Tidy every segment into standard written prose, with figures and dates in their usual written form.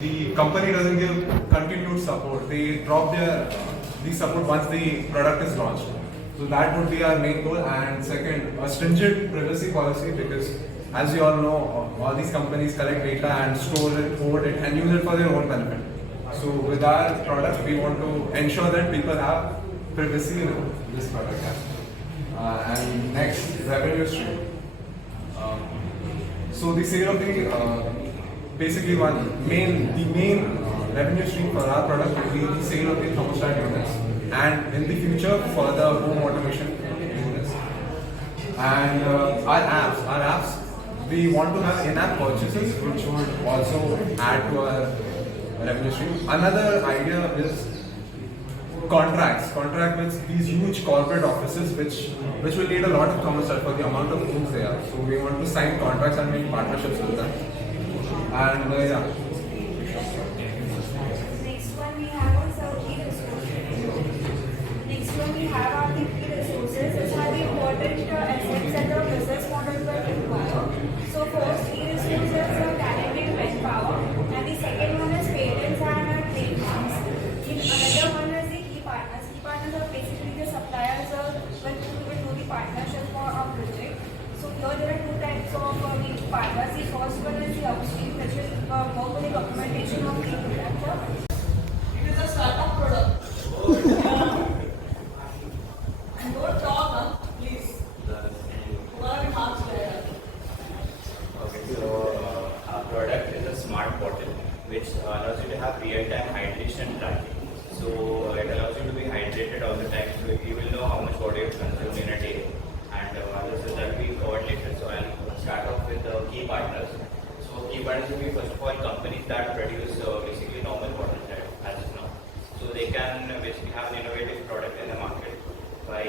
The company doesn't give continued support. They drop their the support once the product is launched. So that would be our main goal. And second, a stringent privacy policy, because as you all know, all these companies collect data and store it, hoard it, and use it for their own benefit. So with our product, we want to ensure that people have privacy in this product. And next, revenue stream. So the sale of the basically the main revenue stream for our product will be the sale of the thermostat units, and in the future for the home automation units. And our apps, we want to have in-app purchases, which would also add to our revenue stream. Another idea is contract with these huge corporate offices, which will need a lot of thermostat for the amount of rooms they are. So we want to sign contracts and make partnerships with them. And yeah. Next one we have is our key resources. Next one we have our key resources. These are the important assets that the business model will require. So first, key resources are talented manpower, and the second one is parents and trademarks. Another one is the key partners. Key partners are basically the suppliers who will do the partnership for our project. So here there are two types of the partners. The first one is the upstream, which will work with the documentation of the product. It is a startup product. And don't talk, please. What are marks there? Okay, so our product is a smart bottle which allows you to have real-time hydration tracking. So it allows you to be hydrated all the time, so you will know how much water you consume in a day. And this is that we covered later. So I'll start off with the key partners. So key partners will be first of all companies that produce basically normal bottles as of now. So they can basically have an innovative product in the market by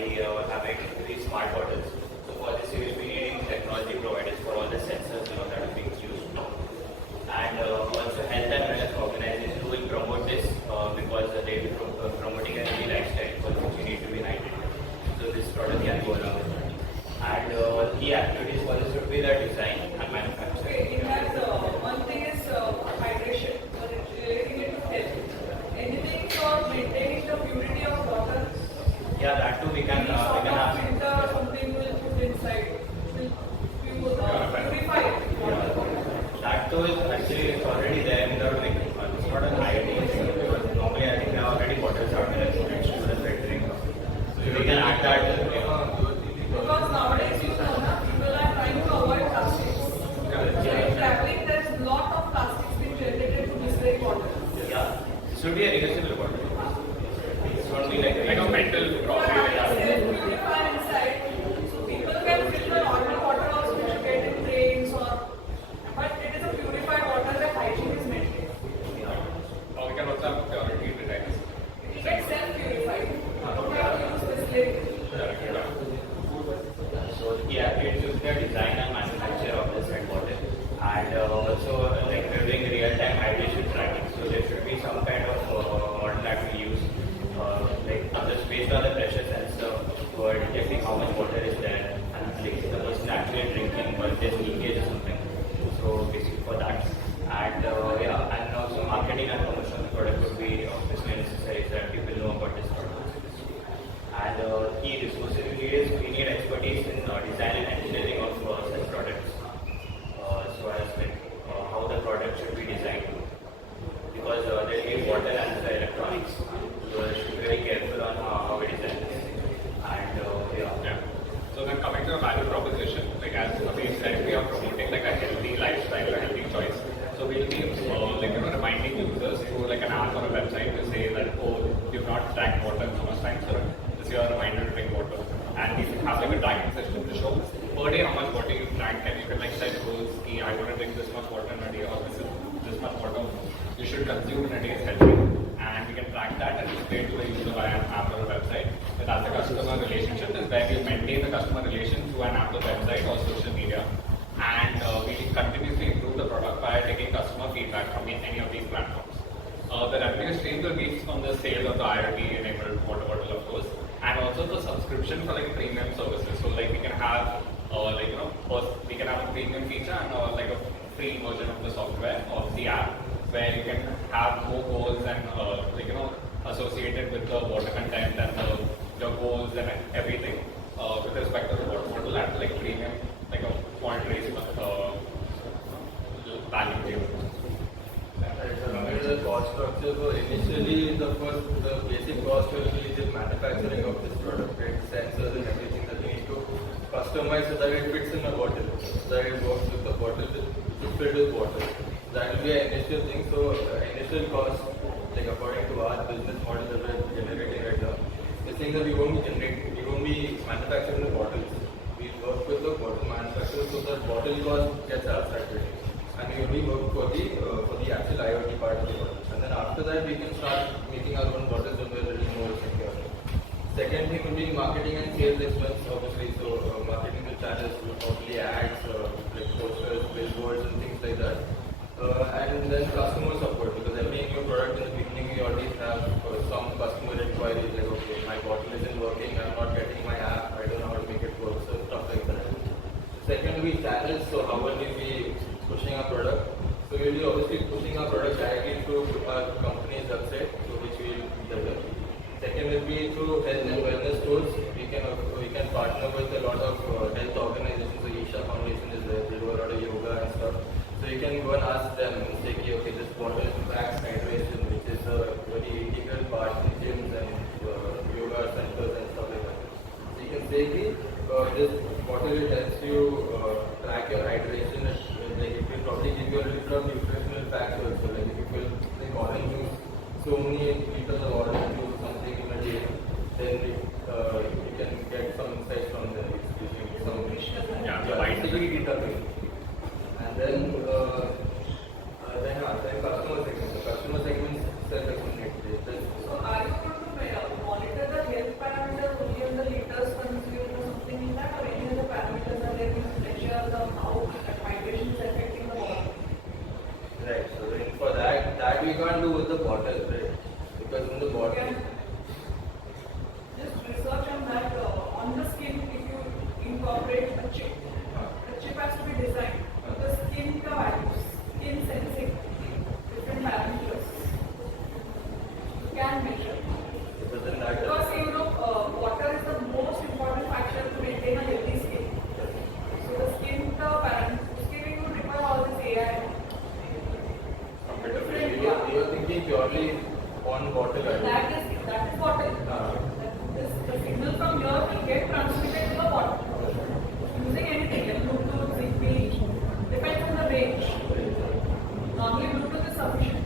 having these smart bottles. So for this you will be needing technology providers for all the sensors that are being used. And also health and wellness organizations who will promote this because they will be promoting a healthy lifestyle for which you need to be hydrated. So this product can go along with that. And key activities for this would be the design and manufacturing. Okay, in that one thing is hydration, but relating it to health. Anything for maintaining the purity of water? Yeah, that too we can have. Filter, something will put inside. Will purify it. That too is actually already there in the like, it's not an idea. Normally I think there are already bottles out there next to the filtering. So we can add that. Because nowadays you know, people are trying to avoid plastics. So in traveling, there's a lot of plastics being generated to distilled water. Yeah, this would be a reusable bottle. This won't be like a metal It's purified inside, so people can fill the normal water also which you get in trains but it is a purified water where hygiene is maintained. Or we can also have purity designs. It will get self-purified. You don't have to use facility. So yeah, it is the design and manufacture of this red bottle, and also like we're doing real-time hydration tracking. So there should be some kind of model that we use, like just based on the pressure sensor for detecting how much water is there, and like the person actually drinking, or if there's leakage or something. So basically for that, and yeah, and also marketing and promotion of the product would be obviously necessary so that people know about this product. And key resources we need expertise in design and engineering of such products, so as like how the product should be designed, because there will be water and the electronics, so you should be very careful on how it is done. And yeah. So then coming to the value proposition, like as we said, we are promoting like a healthy lifestyle, a healthy choice. So we'll be reminding users through like an app or a website to say that, oh, you've not drank water in so much time, so this is your reminder to drink water. And we have like a tracking system to show per day how much water you drank, and you can like set goals. I want to drink this much water in a day, or this much water you should consume in a day is healthy. And we can track that and display to the user via an app or a website. So that's the customer relationship, is where we maintain the customer relation through an app or website or social media. And we continuously improve the product by taking customer feedback from any of these platforms. The revenue stream will be from the sale of the IoT-enabled water bottle, of course, and also the subscription for like premium services. So like we can have first we can have a premium feature and like a free version of the software of the app. where you can have more goals and associated with the water content and your goals and everything with respect to the water bottle at like premium, like a monetary value to you. So coming to the cost structure, so initially the basic cost will be the manufacturing of this product, right? Sensors and everything that we need to customize so that it fits in a bottle, so that it works with the bottle, to fit with water. That will be an initial thing. So initial cost, like according to our business model that we're generating right now, the thing that we won't be manufacturing the bottles. We work with the bottle manufacturer, so the bottle cost gets abstracted. And we only work for the actual IoT part of the bottle. And then after that, we can start making our own bottles when we're a little more secure. Second thing will be marketing and sales expense, obviously. So marketing the channels, probably ads, like posters, billboards, and things like that. And then customer support, because every new product in the beginning we already have some customer inquiries like, okay, my bottle isn't working, I'm not getting my app, I don't know how to make it work, so stuff like that. Second will be channels, so how will we be pushing our product? So we will be obviously pushing our product directly to our company's website, so which we will develop. Second will be through health and wellness tools. We can partner with a lot of health organizations. So Isha Foundation is there, they do a lot of yoga and stuff. So you can go and ask them and say, okay, this bottle impacts hydration, which is a very integral part in gyms and yoga centers and stuff like that. So you can say, this bottle helps you track your hydration. It will probably give you a little bit of nutritional facts also. Like if you feel like orange juice, so many liters of orange juice, something in a day, then you can get some insights from them. Basically determine. And then customer segments. The customer segments self-explanatory. So are you going to monitor the health parameters only on the liters consumed or something like that, or any other parameters are there to measure how hydration is affecting the body? Right. So then for that we can't do with the bottle, right? Because in the bottle. You can just research on that on the skin. If you incorporate a chip has to be designed. The skin values, skin sensing, different parameters. You can measure. Because water is the most important factor to maintain a healthy skin. So the skin parameters, you would require all this AI. You are thinking purely on bottle. That is bottle. The signal from here will get transmitted to the bottle. Using anything, like Bluetooth, Zigbee, depends on the range. Normally Bluetooth is sufficient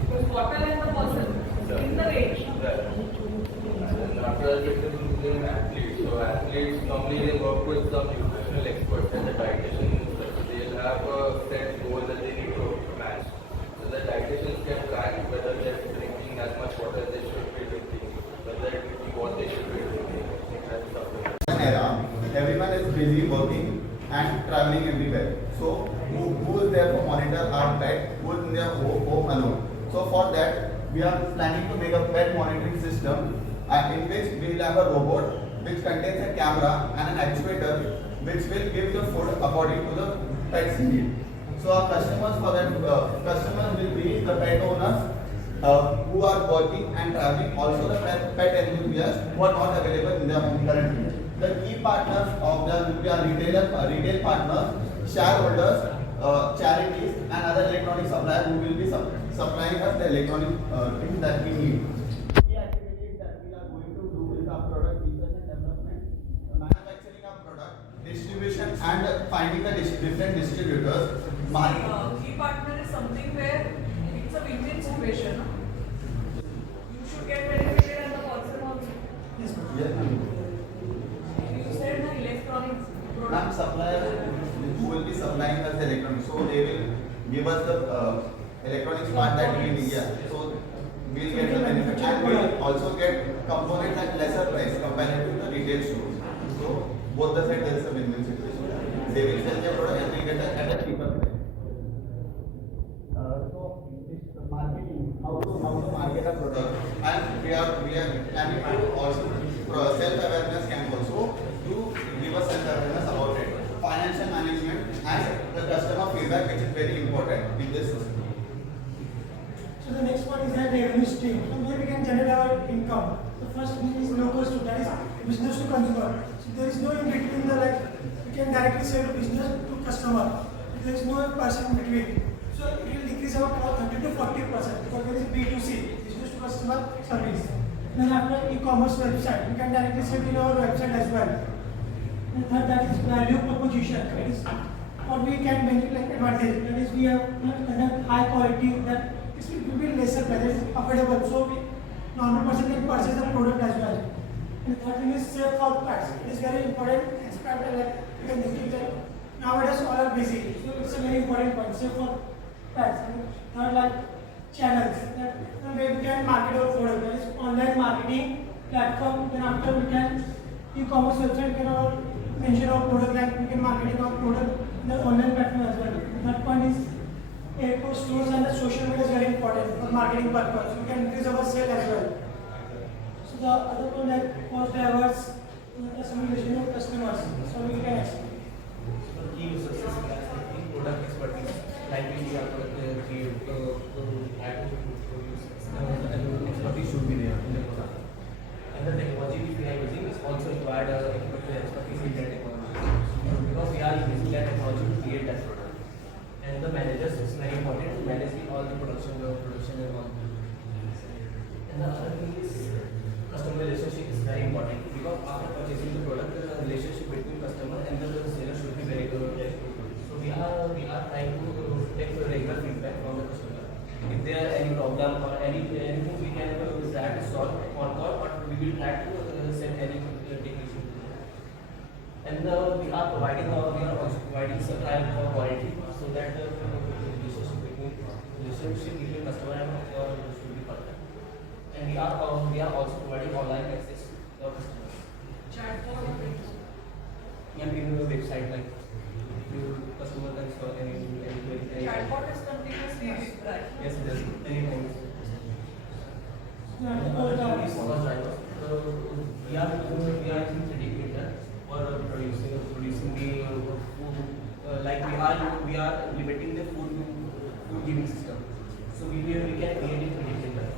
because water and the person in the range. And after that, it is athletes. So athletes normally they work with some nutritional experts and the dietitians. They'll have a set goal that they need to match. So the dietitians can track whether they're drinking as much water as they should be drinking, whether they're drinking what they should be drinking. Era, everyone is busy working and traveling everywhere. So who is there to monitor our pet who is in their home alone? So for that we are planning to make a pet monitoring system in which we will have a robot which contains a camera and an actuator which will give the food according to the pet's need. So our customers for that customers will be the pet owners who are working and traveling, also the pet enthusiasts who are not available in their home currently. The key partners of them will be our retail partners, shareholders, charities, and other electronic suppliers who will be supplying us the electronic things that we need. Key activities that we are going to do is our product research and development, manufacturing our product, distribution, and finding the different distributors. Key partner is something where it's a win-win situation. You should get benefited and the person also. Yes, You said the electronics product. suppliers who will be supplying us the electronics, so they will give us the electronics part that we need. Yeah. So we'll get the benefit and we'll also get components at lesser price compared to the retail stores. So both the sides there is a win-win situation. They will sell their product and we get it at a cheaper price. So this marketing, how to market a product, and we are planning to also self-awareness camp also to give us self-awareness about it, financial management and the customer feedback, which is very important in this system. first one is that revenue stream. From where we can generate our income. The first one is low cost, that is business to consumer. So there is no in between the like we can directly sell to business to customer. There is no person in between. So it will decrease our cost 30 to 40% because there is B2C, business to customer service. Then after e-commerce website, we can directly sell in our website as well. And third, that is value proposition. That is what we can make like advantage. That is we have high quality that it will be lesser price, it is affordable. So we normal person can purchase the product as well. And the third thing is safe for pets. It is very important. Expect like you can think that nowadays all are busy. So it's a very important point. Safe for pets. And third like channels. That where we can market our product. That is online marketing platform. Then after we can e-commerce website, we can all mention our product like we can marketing our product in the online platform as well. That point is airport stores and the social media is very important for marketing purpose. We can increase our sale as well. So the other one like cost drivers, assimilation of customers. So we can explain. Key users product expertise, like we are expertise should be there in the product. And the technology which we are using is also required expertise in that technology because we are using that technology to create that product. And the managers is very important to manage all the production and all. And the other thing is customer relationship is very important because after purchasing the product, the relationship between customer and the seller should be very good. So we are trying to take regular feedback from the customer. If there are any problem or anything we can try to solve on call, but we will try to send any technician. And we are also providing some trial for quality so that the relationship between customer and should be perfect. And we are also providing online access to our customers. Chatbot. Yeah, we have a website like customer can store any Chatbot is continuously right? Yes, yes, anything. Yeah, We are using 3D printer for producing the food. Like we are limiting the food giving system. So we can create a 3D printer.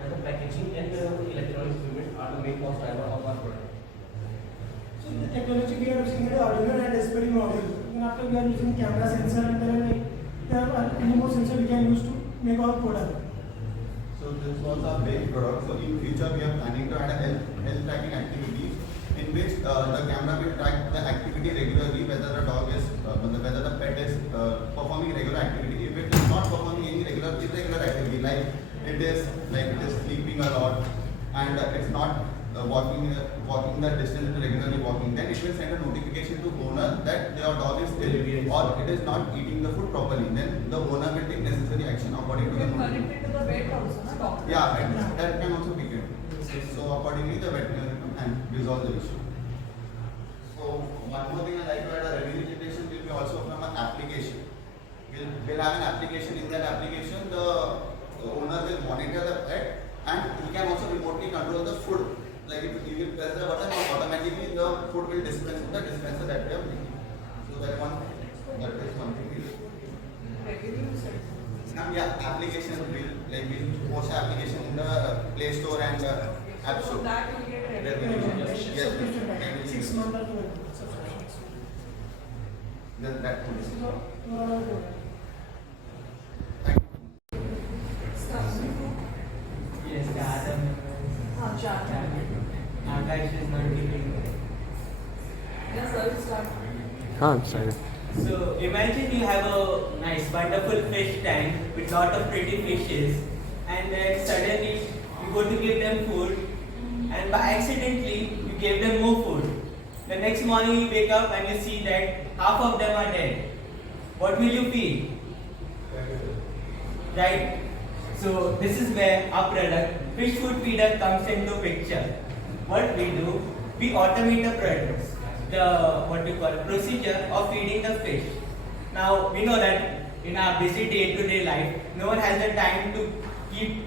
And the packaging and the electronic equipment are the main cost driver of our product. So the technology we are using the Arduino and display module. Then after we are using camera sensor and then there are any more sensor we can use to make our product. So this was our base product. So in future we are planning to add a health tracking activity in which the camera will track the activity regularly, whether the dog is, whether the pet is performing regular activity. If it is not performing any irregular activity, like it is sleeping a lot and it's not walking the distance regularly walking, then it will send a notification to owner that your dog is ill or it is not eating the food properly. Then the owner will take necessary action according to the Connect it to the vet also, na doctor? Yeah, that can also be good. So accordingly the veterinarian will come and resolve the issue. So one more thing I like to add, a revenue generation will be also from an application. We'll have an application. In that application the owner will monitor the pet and he can also remotely control the food. Like if you will press the button, automatically the food will dispense in the dispenser that we are making. So that is one thing. Revenue side. Yeah, application we'll post application in the Play Store and App So Store. that will get revenue. Yes. Subscription type, 6 months or 12 subscriptions. Then that one is. Yes, Adam. Chat. Akash is not giving. Yes, sir, start. So imagine you have a nice wonderful fish tank with lot of pretty fishes and then suddenly you go to give them food and by accidentally you gave them more food. The next morning you wake up and you see that half of them are dead. What will you feel? Right? So this is where our product fish food feeder comes into picture. What we do, we automate the products. The procedure of feeding the fish. Now we know that in our busy day-to-day life, no one has the time to keep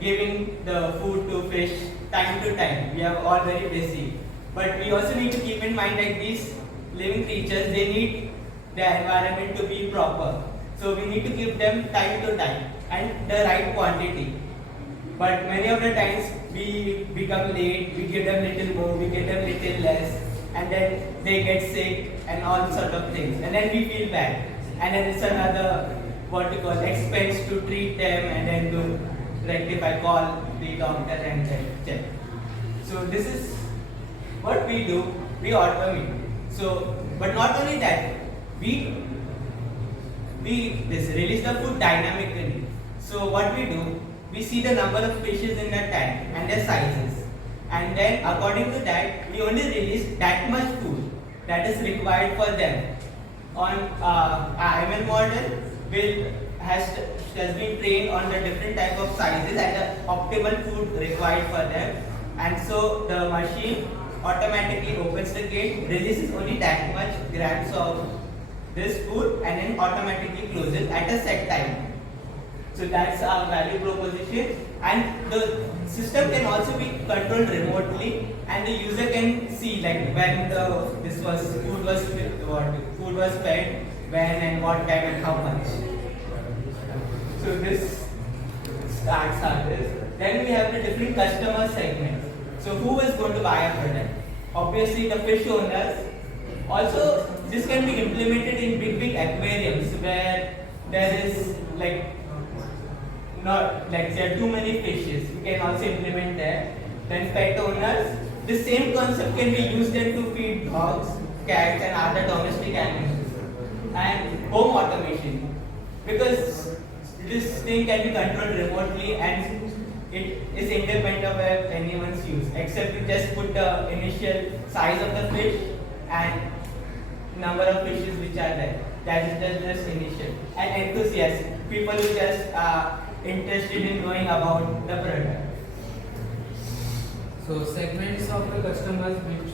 giving the food to fish time to time. We are all very busy. But we also need to keep in mind that these living creatures, they need the environment to be proper. So we need to give them time to time. and the right quantity. But many of the times we become late, we get them little more, we get them little less, and then they get sick and all sort of things, and then we feel bad, and then it's another what you call expense to treat them and then to rectify, call the doctor and then check. So this is what we do, we automate. So, but not only that, we release the food dynamically. So what we do, we see the number of fishes in the tank and their sizes, and then according to that, we only release that much food that is required for them. On our ML model, has been trained on the different type of sizes and the optimal food required for them, and so the machine automatically opens the gate, releases only that much grams of this food, and then automatically closes at a set time. So that's our value proposition, and the system can also be controlled remotely, and the user can see like when food was fed, when and what time and how much. So this starts our this. Then we have the different customer segments. So who is going to buy a product? Obviously the fish owners. Also, this can be implemented in big aquariums where there is not like there are too many fishes. We can also implement there. Then pet owners. The same concept can be used then to feed dogs, cats, and other domestic animals. And home automation, because this thing can be controlled remotely and it is independent of anyone's use, except you just put the initial size of the fish and number of fishes which are there. That is just initial. And enthusiasts, people who just are interested in knowing about the product. So segments of the customers which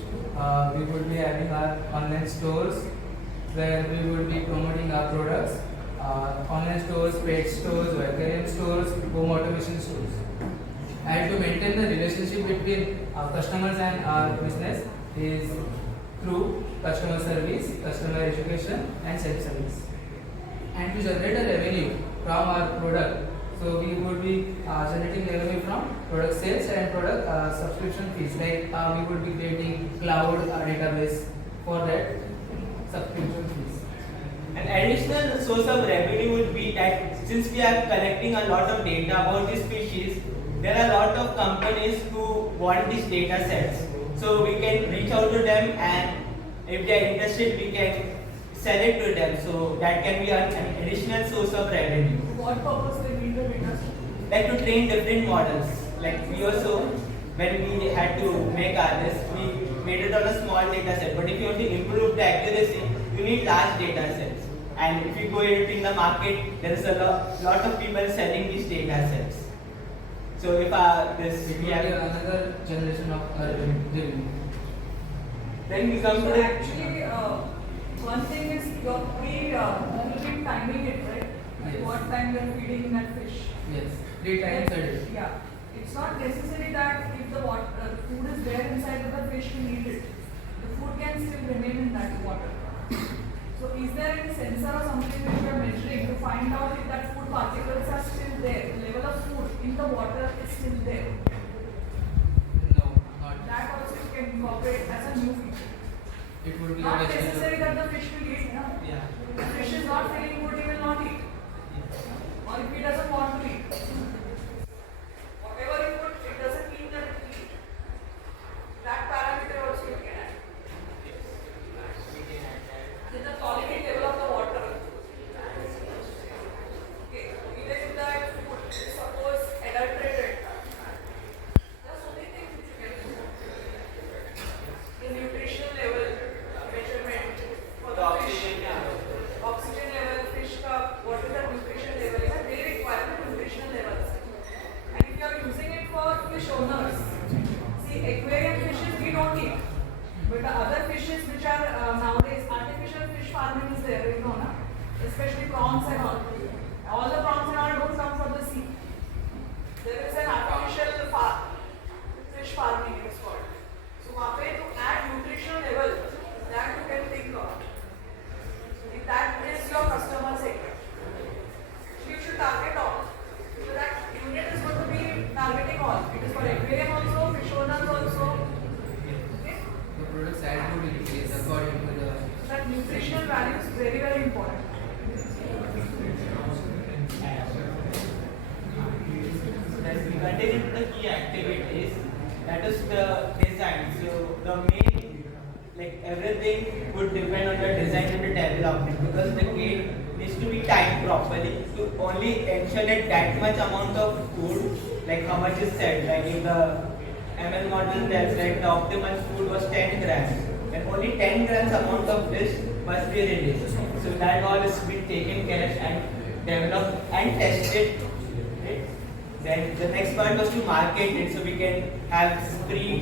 we would be having our online stores where we would be promoting our products, online stores, pet stores, aquarium stores, home automation stores. And to maintain the relationship between our customers and our business is through customer service, customer education and self-service. And to generate a revenue from our product, so we would be generating revenue from product sales and product subscription fees. Like we would be creating cloud database for that subscription fees. An additional source of revenue would be that since we are collecting a lot of data about this species, there are a lot of companies who want these data sets. So we can reach out to them, and if they are interested, we can sell it to them. So that can be an additional source of revenue. What purpose they need the data? Like to train different models. Like we also, when we had to make ours, we made it on a small data set. But if you want to improve the accuracy, you need large data sets. And if you go in the market, there is a lot of people selling these data sets. So if we have another generation of revenue. Then we come to So the actually, one thing is you're keep timing it, right? Yes. What time you're feeding that fish. Yes, 3 times a day. Yeah. It's not necessary that if the food is there inside of the fish, we eat it. The food can still remain in that water. So is there any sensor or something which we are measuring to find out if that food particles are still there? The level of food in the water is still there. No, not. That also you can incorporate as a new feature. It would be Not a decision. necessary that the fish will eat. No? yeah. If fish is not feeling good, he will not eat. Or if he doesn't want to eat. Whatever you put, it doesn't mean that it will eat. That parameter also you can add. Then the salinity level of the water. Okay, even if that food is suppose adulterated, there are so many things which you can do. The nutrition level measurement for the fish. Oxygen level, fish cup, continue to the key activities, that is the design. So the main, like everything would depend on the design and the development, because the gate needs to be timed properly to only ensure that much amount of food, like how much is said, like if the ML model tells that the optimal food was 10 grams, and only 10 grams amount of this must be released. So that all is been taken care and developed and tested. Right? Then the next part was to market it, so we can have free